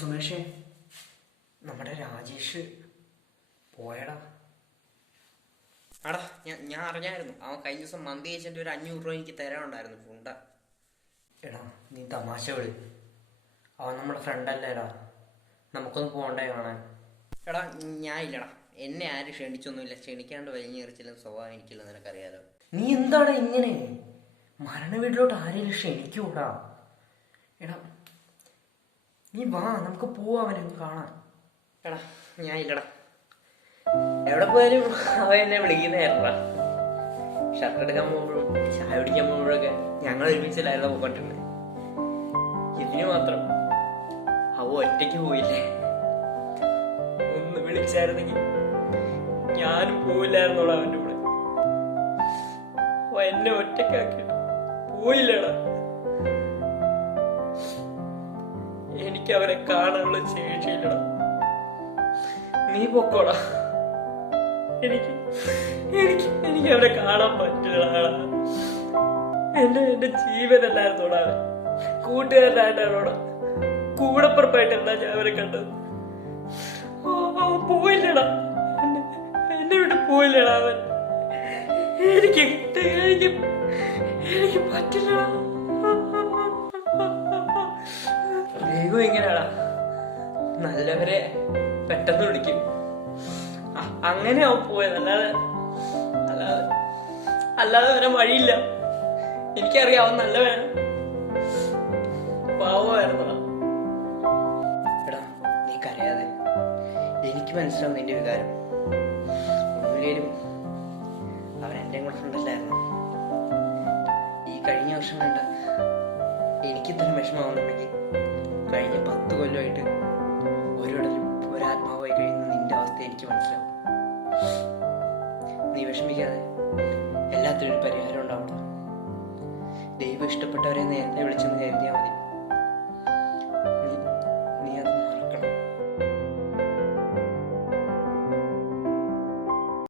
സുമേഷേ, നമ്മുടെ രാജേഷ് പോയടാ. എടാ ഞാൻ അറിഞ്ഞായിരുന്നു. അവൻ കഴിഞ്ഞ ദിവസം മന്തി കഴിച്ചിട്ട് ഒരു 500 രൂപ എനിക്ക് തരാനുണ്ടായിരുന്നു. ഫുണ്ട. എടാ നീ തമാശ വിളി, അവൻ നമ്മുടെ ഫ്രണ്ടല്ലേടാ, നമുക്കൊന്ന് പോകണ്ടേ കാണാൻ. എടാ ഞാൻ ഇല്ലടാ, എന്നെ ആരും ക്ഷണിച്ചൊന്നുമില്ല. ക്ഷണിക്കാണ്ട് വലിഞ്ഞെറിച്ചില്ല സ്വഭാവം എനിക്കില്ല, നിനക്കറിയാലോ. നീ എന്താണ് ഇങ്ങനെ? മരണ വീട്ടിലോട്ട് ആരെയും ക്ഷണിക്കൂടാ. എടാ നീ വാ, നമുക്ക് പോവാ അവനെ കാണാൻ. എടാ ഞാൻ ഇല്ലടാ, എവിടെ പോയാലും അവൻ എന്നെ വിളിക്കുന്നതായിരുന്നടാ. ഷർട്ട് എടുക്കാൻ പോകുമ്പോഴും ചായ പിടിക്കാൻ പോകുമ്പോഴൊക്കെ ഞങ്ങൾ ഒരുമിച്ചില്ലായിരുന്നു പോയിട്ടുണ്ട്. ഇതിന് മാത്രം അവ ഒറ്റയ്ക്ക് പോയില്ലേ. ഒന്ന് വിളിച്ചായിരുന്നെങ്കിൽ ഞാനും പോയില്ലായിരുന്നോടാ അവൻ്റെ കൂടെ. അവ എന്നെ ഒറ്റയ്ക്കാക്കിട്ട് പോയില്ലടാ. എനിക്ക് അവരെ കാണാനുള്ള ശേഷിയില്ലടാ. നീ പൊക്കോടാ. എനിക്ക് എനിക്ക് എനിക്ക് അവരെ കാണാൻ പറ്റില്ലടാ. എന്റെ ജീവനല്ലായിരുന്നോടാ. കൂട്ടുകാരനായിട്ടാണോടാ, കൂടപ്പുറപ്പായിട്ടല്ല ഞാൻ അവരെ കണ്ടത്. അവൻ പോയില്ലടാ, എന്നെ വിട്ട് പോയില്ലടാ അവൻ. എനിക്ക് എനിക്ക് എനിക്ക് പറ്റില്ലടാ. ദൈവം എങ്ങനെയാടാ നല്ലവരെ പെട്ടെന്ന് വിളിക്കും. അങ്ങനെ അവൻ പോയത്, അല്ലാതെ അല്ലാതെ അല്ലാതെ വരാൻ വഴിയില്ല. എനിക്കറിയാം അവൻ നല്ലവനാ, പാവമായിരുന്നടാ. എടാ നീ കരയാതെ, എനിക്ക് മനസ്സിലാവും നിന്റെ വികാരം. ഒന്നുമില്ലേലും അവൻ എൻ്റെ കൂടെ ഫ്രണ്ടല്ലായിരുന്നു. ഈ കഴിഞ്ഞ വർഷം കണ്ട എനിക്ക് ഇത്രയും വിഷമമാവുന്നുണ്ടെങ്കിൽ കഴിഞ്ഞ 10 കൊല്ലമായിട്ട് ഒരിടലും ഒരാത്മാവായി കഴിയുന്ന നിന്റെ അവസ്ഥ എനിക്ക് മനസ്സിലാവും. നീ വിഷമിക്കാതെ, എല്ലാത്തിനും ഒരു പരിഹാരം ഉണ്ടാവണം. ദൈവം ഇഷ്ടപ്പെട്ടവരെ നേരത്തെ വിളിച്ചെന്ന് കരുതിയാൽ മതി.